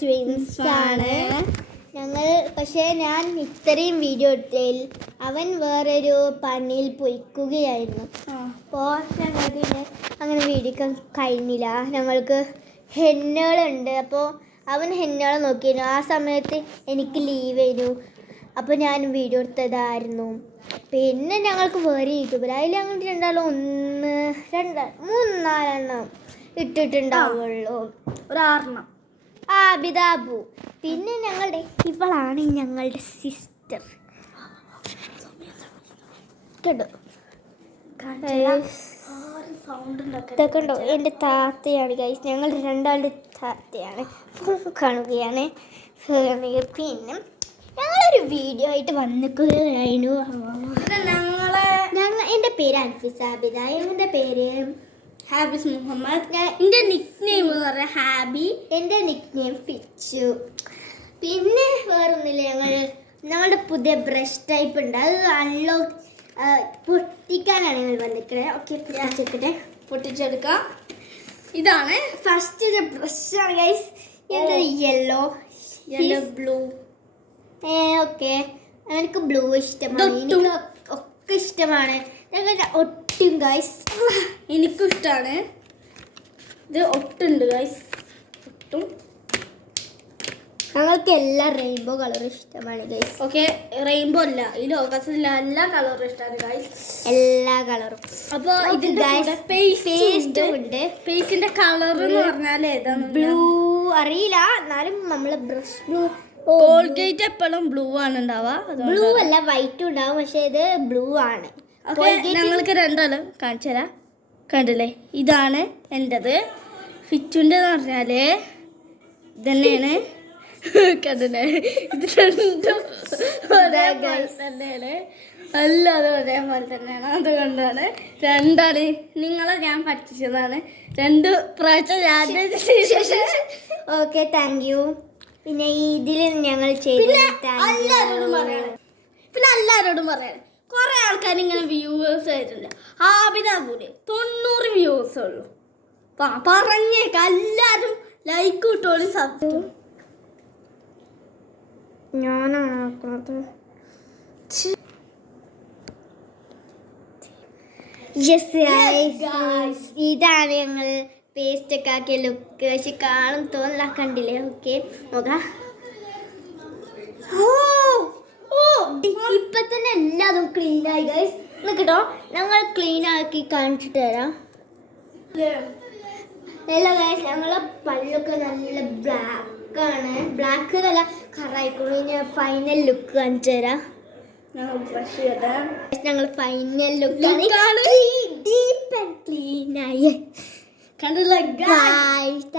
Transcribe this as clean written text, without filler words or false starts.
Twins ആണ് ഞങ്ങൾ. പക്ഷേ ഞാൻ ഇത്രയും വീഡിയോ ഇട്ടതിൽ അവൻ വേറൊരു പണിയിൽ പൊയ്ക്കുകയായിരുന്നു. അപ്പോൾ ഞങ്ങൾക്ക് അങ്ങനെ വീഡിയോ കഴിഞ്ഞില്ല. ഞങ്ങൾക്ക് ഹെന്നകളുണ്ട്. അപ്പോൾ അവൻ ഹെന്നകൾ നോക്കിയിരുന്നു. ആ സമയത്ത് എനിക്ക് ലീവ് ആയിരുന്നു. അപ്പോൾ ഞാൻ വീഡിയോ എടുത്തതായിരുന്നു. പിന്നെ ഞങ്ങൾക്ക് വേറെ യൂട്യൂബിൽ അതിൽ ഞങ്ങൾ രണ്ടാളും 1 2 3 4 എണ്ണം ഇട്ടിട്ടുണ്ടാവുള്ളൂ. ഒരു 6 എണ്ണം. ബിദാബു. പിന്നെ ഇവളാണ് ഞങ്ങളുടെ സിസ്റ്റർ കേട്ടോ. ഇതൊക്കെ ഉണ്ടോ എൻ്റെ താത്തയാണ് ഗൈസ്. ഞങ്ങൾ രണ്ടാളുടെ താത്തയാണ്. കാണുകയാണ്. പിന്നെ ഞങ്ങളൊരു വീഡിയോ ആയിട്ട് വന്നിക്കുകയായിരുന്നു. എൻ്റെ പേര് അൻഫിസ ആബിദ. എൻ്റെ പേര് ഹാബിസ് മുഹമ്മദ്. എൻ്റെ നിക് നെയിം എന്ന് പറഞ്ഞാൽ ഹാബി. എൻ്റെ നിക് നെയിം ഫിച്ചു. പിന്നെ വേറൊന്നുമില്ല, ഞങ്ങളുടെ പുതിയ ബ്രഷ് ടൈപ്പ് ഉണ്ട്. അത് അൺലോക്ക് പൊട്ടിക്കാനാണ് ഞങ്ങൾ വന്നിരിക്കുന്നത്. ഓക്കെ, പൊട്ടിച്ചെടുക്കാം. ഇതാണ് ഫസ്റ്റ് ബ്രഷാണ് ഗൈസ്. ഇത് യെല്ലോ ബ്ലൂ. ഓക്കെ, എനിക്ക് ബ്ലൂ ഇഷ്ടമാണ്. എനിക്ക് ഒക്കെ ഇഷ്ടമാണ്. ഞങ്ങളുടെ ഒട്ടും ഗൈസ് എനിക്കും ഇഷ്ടമാണ്. ഇത് ഒട്ടുണ്ട് ഗൈസ്. ഒട്ടും ഞങ്ങൾക്ക് എല്ലാ റെയിൻബോ കളർ ഇഷ്ടമാണ് ഗൈസ്. ഓക്കെ, റെയിൻബോ അല്ല, ഈ ലോകത്തിലുള്ള എല്ലാ കളറും ഇഷ്ടമാണ് ഗൈസ്. എല്ലാ കളറും. അപ്പോൾ ഇതിന്റെ പേസ്റ്റ് ഉണ്ട്. പേസ്റ്റിന്റെ കളർ എന്ന് പറഞ്ഞാൽ ഏതാണ്? ബ്ലൂ അറിയില്ല, എന്നാലും നമ്മള് ബ്രഷ് ബ്ലൂ. കോൾഗേറ്റ് എപ്പോഴും ബ്ലൂ ആണ് ഉണ്ടാവുക. ബ്ലൂ അല്ല, വൈറ്റും ഉണ്ടാവും. പക്ഷെ ഇത് ബ്ലൂ ആണ്. ഞങ്ങൾക്ക് രണ്ടാളും കാണിച്ചു തരാം. കണ്ടില്ലേ, ഇതാണ് എൻ്റെത്. ഫിച്ചുൻ്റെ എന്ന് പറഞ്ഞാല് ഇതന്നെയാണ്. കണ്ടില്ലേ, ഇത് രണ്ടും ഒരേപോലെ തന്നെയാണ്. എല്ലാതും ഒരേപോലെ തന്നെയാണ്. അതുകൊണ്ടാണ് രണ്ടാള് നിങ്ങളെ ഞാൻ പഠിപ്പിച്ചതാണ്. 2 പ്രാവശ്യം ഞാൻ. Okay, thank you. പിന്നെ ഇതിൽ ഞങ്ങൾ എല്ലാവരോടും പറയാണ്. കുറെ ആൾക്കാർ ഇങ്ങനെ വ്യൂവേഴ്സ് ആയിട്ടില്ല. ആബിദാബൂല് 90 വ്യൂവേഴ്സേ ഉള്ളൂ. പറഞ്ഞേക്ക എല്ലാരും ലൈക്ക് കിട്ടോളും. സത്യം ഞാനാണ്. ഇതാണ് ഞങ്ങൾ പേസ്റ്റ് ഒക്കെ ആക്കിയ ലുക്ക്. പക്ഷെ കാണും തോന്നില്ല, കണ്ടില്ലേ? ഓക്കെ, നോക്കാം. ഇപ്പൊ തന്നെ എല്ലാതും ക്ലീൻ ആയി ഗൈസ്. കേട്ടോ, ഞങ്ങൾ ക്ലീൻ ആക്കി കാണിച്ചിട്ട് തരാം. അല്ല ഗൈസ്, ഞങ്ങളെ പല്ലൊക്കെ നല്ല ബ്ലാക്ക് ആണ്. ബ്ലാക്ക് നല്ല കറായിക്കോളൂ. ഞാൻ ഫൈനൽ ലുക്ക് കാണിച്ചു തരാം. ഞങ്ങൾ final look deep and clean ആയി. കണ്ടില്ല.